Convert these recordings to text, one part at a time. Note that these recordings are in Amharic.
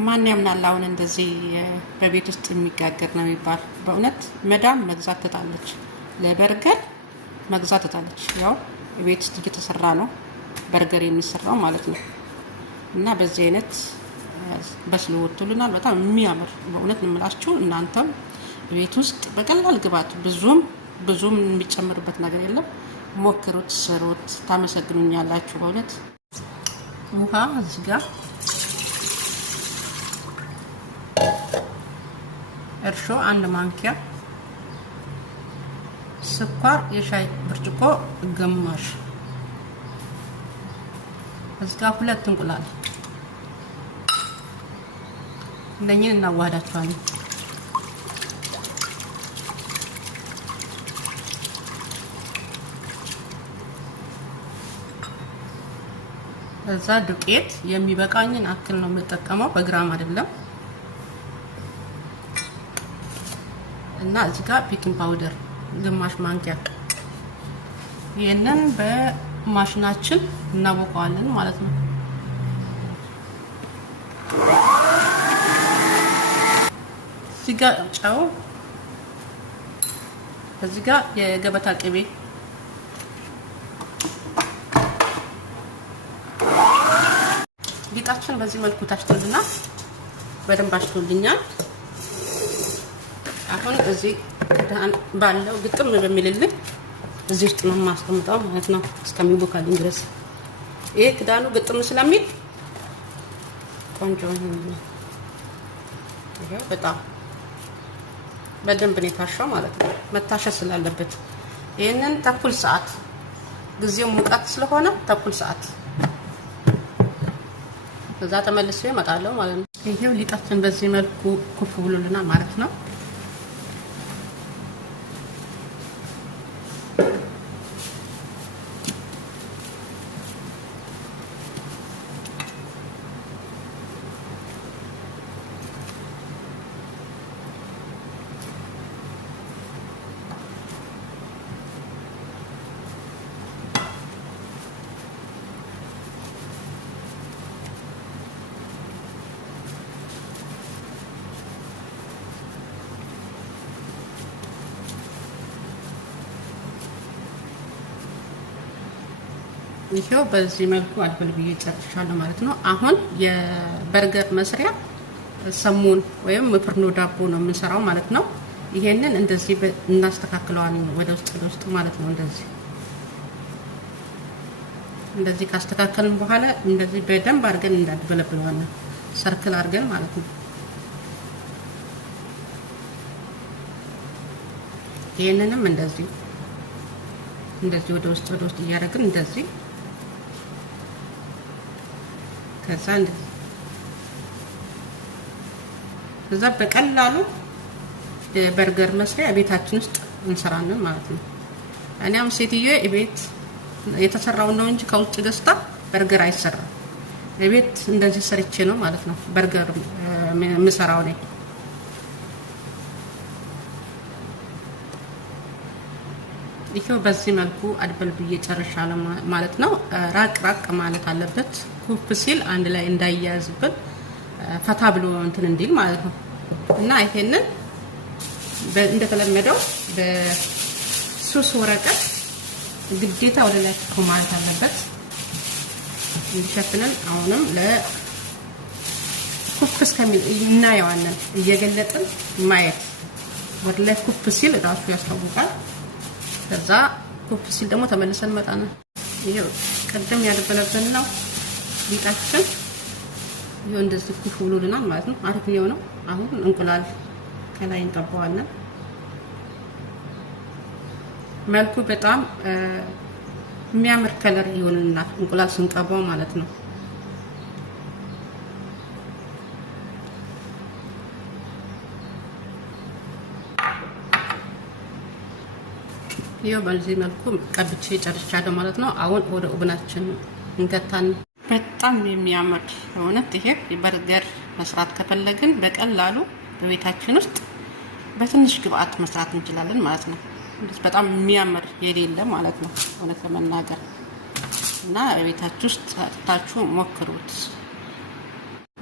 ማን ያምናል አሁን እንደዚህ በቤት ውስጥ የሚጋገር ነው የሚባል? በእውነት መዳም መግዛት ትታለች፣ ለበርገር መግዛት ትታለች። ያው ቤት ውስጥ እየተሰራ ነው በርገር የሚሰራው ማለት ነው። እና በዚህ አይነት በስሎ ወጥቶልናል። በጣም የሚያምር በእውነት እንምላችሁ። እናንተም ቤት ውስጥ በቀላል ግብአት ብዙም የሚጨምርበት ነገር የለም። ሞክሩት፣ ስሩት፣ ታመሰግኑኛላችሁ በእውነት። ውሃ እዚህ ጋር እርሾ 1 ማንኪያ፣ ስኳር የሻይ ብርጭቆ ግማሽ፣ እዚህ ጋር 2 እንቁላል። እንደኛን እናዋሃዳቸዋለን። እዛ ዱቄት የሚበቃኝን አክል ነው የምጠቀመው፣ በግራም አይደለም። እና እዚህ ጋር ቤኪንግ ፓውደር ግማሽ ማንኪያ። ይሄንን በማሽናችን እናቦካዋለን ማለት ነው። እዚህ ጋር ጨው፣ እዚህ ጋር የገበታ ቅቤ፣ ሊጣችን በዚህ መልኩ ታሽቶልና በደንብ አሽቶልኛል። አሁን እዚህ ባለው ግጥም በሚልልኝ እዚህ ውስጥ ነው የማስቀምጠው ማለት ነው እስከሚቦካልኝ ድረስ። ይሄ ክዳኑ ግጥም ስለሚል ቆንጆ ነው። ይሄ በጣም በደንብ ነው የታሸው ማለት ነው፣ መታሸት ስላለበት። ይሄንን ተኩል ሰዓት፣ ጊዜው ሙቀት ስለሆነ ተኩል ሰዓት ከዛ ተመልሼ እመጣለሁ ማለት ነው። ይሄው ሊጣችን በዚህ መልኩ ኩፍ ብሎልናል ማለት ነው። ይሄው በዚህ መልኩ አድበል ብዬ ጨርሻለሁ ማለት ነው። አሁን የበርገር መስሪያ ሰሙን ወይም ፍርኖ ዳቦ ነው የምንሰራው ማለት ነው። ይሄንን እንደዚህ እናስተካክለዋለን ወደ ውስጥ ማለት ነው። እንደዚህ ካስተካከልን በኋላ እንደዚህ በደንብ አድርገን እንዳድበለብለዋለን፣ ሰርክል አድርገን ማለት ነው። ይሄንንም እንደዚህ ወደ ውስጥ እያደረግን እንደዚህ ከዛ በቀላሉ በርገር መስሪያ ቤታችን ውስጥ እንሰራለን ማለት ነው። እኛም ሴትዬ ቤት የተሰራው ነው እንጂ ከውጭ ገዝታ በርገር አይሰራም። ቤት እንደዚህ ሰርቼ ነው ማለት ነው በርገር የምሰራው ነኝ። ይሄው በዚህ መልኩ አድበል ብዬ ጨርሻለሁ ማለት ነው። ራቅ ማለት አለበት፣ ኩፍ ሲል አንድ ላይ እንዳያያዝብን ፈታ ብሎ እንትን እንዲል ማለት ነው። እና ይሄንን እንደተለመደው በሱስ ወረቀት ግዴታ ወደ ላይ ማለት አለበት እንዲሸፍነን። አሁንም ለኩፍ እስከሚል እናየዋለን፣ እየገለጥን ማየት። ወደ ላይ ኩፍ ሲል ራሱ ያስታውቃል። ከዛ ኩፍ ሲል ደግሞ ተመልሰን መጣና ይሄው ቀደም ያደበለብን ነው ሊጣችን። ይሄው እንደዚህ ኩፍ ብሎልናል ማለት ነው። አሪፍ ነው። አሁን እንቁላል ከላይ እንቀባዋለን። መልኩ በጣም የሚያምር ከለር ይሆንልናል እንቁላል ስንቀባው ማለት ነው። ይሄው በዚህ መልኩ ቀብቼ ጨርሻለሁ ማለት ነው። አሁን ወደ ኦብናችን እንከታን። በጣም የሚያምር እውነት ይሄ በርገር መስራት ከፈለግን በቀላሉ በቤታችን ውስጥ በትንሽ ግብአት መስራት እንችላለን ማለት ነው። በጣም የሚያምር የሌለ ማለት ነው እውነት ለመናገር እና ቤታችሁ ውስጥ አጥታችሁ ሞክሩት።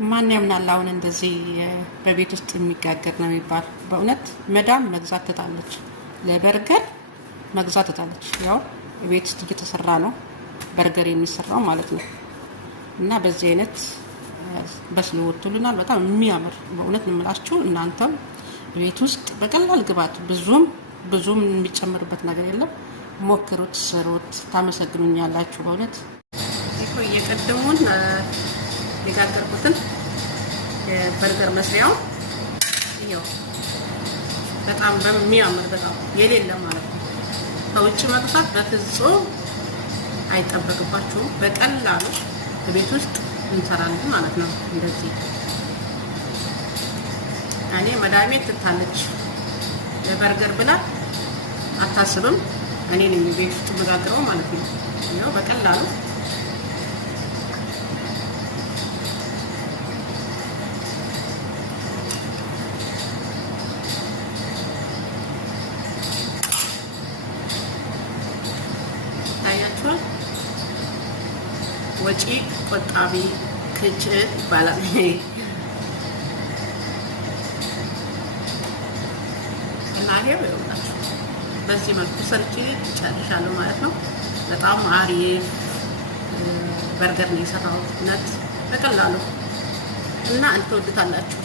ማን ያምናል? አሁን እንደዚህ በቤት ውስጥ የሚጋገር ነው የሚባል። በእውነት መዳም መግዛት ትታለች፣ ለበርገር መግዛት ትታለች። ያው ቤት ውስጥ እየተሰራ ነው በርገር የሚሰራው ማለት ነው። እና በዚህ አይነት በስሎ ወጥቶልናል። በጣም የሚያምር በእውነት እንምላችሁ። እናንተም ቤት ውስጥ በቀላል ግባት ብዙም የሚጨምርበት ነገር የለም። ሞክሩት፣ ስሩት፣ ታመሰግኑኛላችሁ በእውነት። ይሄ የቀደሙን የጋገርኩትን የበርገር መስሪያው ይሄው በጣም በሚያምር በጣም የሌለ ማለት ነው። ከውጭ መግዛት በፍጹም አይጠበቅባችሁም። በቀላሉ ቤት ውስጥ እንሰራለን ማለት ነው። እንደዚህ እኔ መዳሜ ትታለች ለበርገር ብላ አታስብም። እኔ ነኝ ቤት ውስጥ መጋግረው ማለት ነው። ያው በቀላሉ ታያችኋል። ወጪ ቆጣቢ ክችል ይባላል። እና ይሄው ይኸውላችሁ በዚህ መልኩ ሰርቼ ጨርሻለሁ ማለት ነው። በጣም አሪፍ በርገር ነው የሰራሁት እውነት በቀላሉ እና እንትወዱታላችሁ።